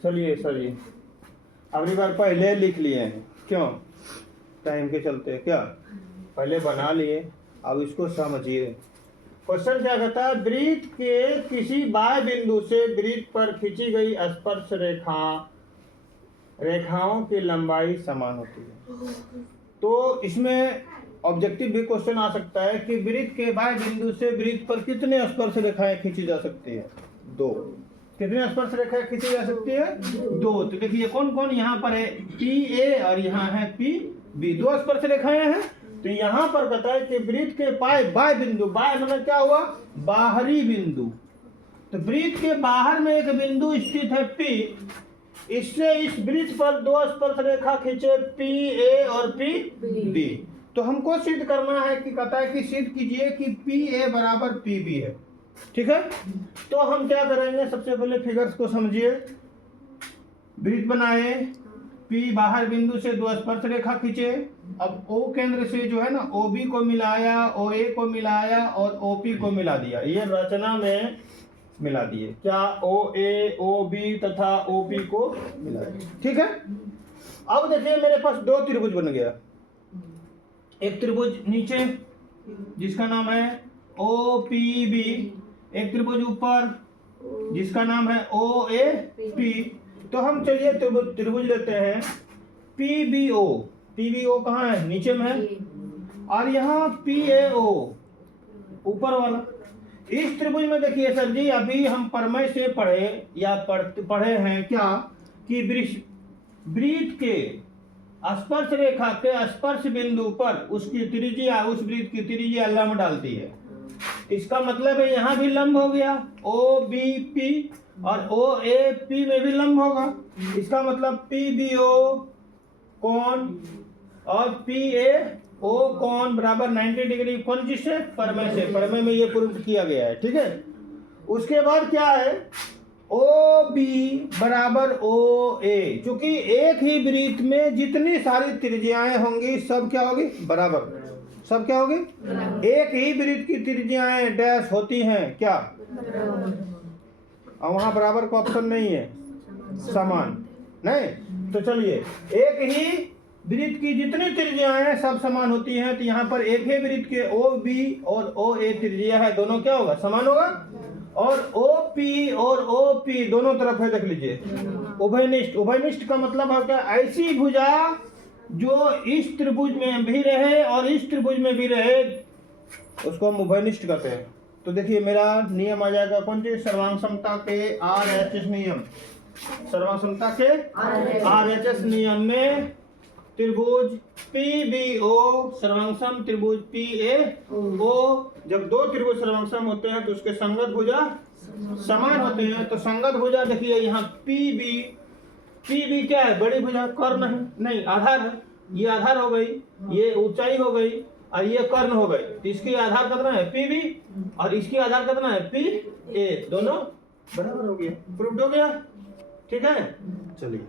चलिए सर जी, अगली बार पहले लिख लिए हैं, क्यों? टाइम के चलते क्या पहले बना लिए, अब इसको समझिए। क्वेश्चन क्या कहता है? वृत्त के किसी बाह्य बिंदु से वृत्त पर खींची गई स्पर्श रेखाओं की लंबाई समान होती है। तो इसमें ऑब्जेक्टिव भी क्वेश्चन आ सकता है कि वृत्त के बाह्य बिंदु से वृत्त पर कितने स्पर्श रेखाएं खींची जा सकती है? 2। कितने स्पर्श रेखाएं खींची जा सकती है? 2। तो देखिए कौन कौन यहाँ पर है, PA और यहाँ है PB, 2 स्पर्श रेखाएं हैं। तो यहाँ पर कहता है कि वृत्त के बाह्य बिंदु, बाह्य मतलब क्या हुआ? बाहरी बिंदु। तो वृत्त के बाहर में एक बिंदु स्थित है P, इससे इस वृत्त पर 2 स्पर्श रेखा खींचे PA और PB। तो हमको सिद्ध करना है कि कहता है कि सिद्ध कीजिए कि PA बराबर PB है। ठीक है, तो हम क्या करेंगे? सबसे पहले फिगर्स को समझिए। वृत्त बनाए, P बाहर बिंदु से 2 स्पर्श रेखा खींचे। अब O केंद्र से जो है ना OB को मिलाया, OA को मिलाया और OP को मिला दिया। ये रचना में मिला दिए, क्या? OA, OB तथा OP को मिला दिया। ठीक है, अब देखिए मेरे पास 2 त्रिभुज बन गया। एक त्रिभुज नीचे जिसका नाम है OPB, एक त्रिभुज ऊपर जिसका नाम है OAP। तो हम चलिए त्रिभुज लेते हैं PBO। PBO कहाँ है? नीचे में है। और यहाँ PAO ऊपर वाला। इस त्रिभुज में देखिए सर जी, अभी हम प्रमेय से पढ़े हैं क्या कि वृत्त के स्पर्श रेखा के स्पर्श बिंदु पर उसकी त्रिज्या, उस वृत्त की त्रिज्या लंब डालती है। इसका मतलब है यहाँ भी लंब हो गया OBP और OAP में भी लंब होगा। इसका मतलब PBO कोण और PAO कोण बराबर 90 डिग्री। कौन चीज से? प्रमेय से। प्रमेय में ये प्रूव किया गया है। ठीक है, उसके बाद क्या है? OB बराबर OA। चूंकि एक ही वृत्त में जितनी सारी त्रिज्याएं होंगी सब क्या होगी? बराबर। सब क्या होगी? एक ही वृत्त की त्रिज्याएं डैश होती हैं क्या? और वहां बराबर का ऑप्शन नहीं है, समान नहीं। तो चलिए, एक ही वृत्त की जितनी त्रिज्याएं सब समान होती हैं। तो यहाँ पर एक ही वृत्त के OB और OA त्रिज्या है, दोनों क्या होगा? समान होगा। और OP और OP दोनों तरफ है, देख लीजिए उभयनिष्ठ। उभयनिष्ठ का मतलब है क्या? ऐसी भुजा जो इस त्रिभुज में भी रहे और इस त्रिभुज में भी रहे, उसको हम उभयनिष्ठ कहते हैं। तो देखिए मेरा नियम आ जाएगा कौन सी? सर्वांग समता के RHS नियम। सर्वांग समता के RHS नियम में त्रिभुज PBO सर्वांगसम त्रिभुज PAO। जब 2 त्रिभुज सर्वांगसम होते हैं तो उसके संगत भुजा समान होते हैं। तो संगत भुजा देखिए यहाँ PB क्या है? बड़ी भुजा। कर्ण है? नहीं, आधार है। ये आधार हो गई, ये ऊंचाई हो गई और ये कर्ण हो गई। तो इसकी आधार कितना है? PB और इसकी आधार कितना है? PA। दोनों बराबर हो गया। प्रूफ हो गया। ठीक है, चलिए।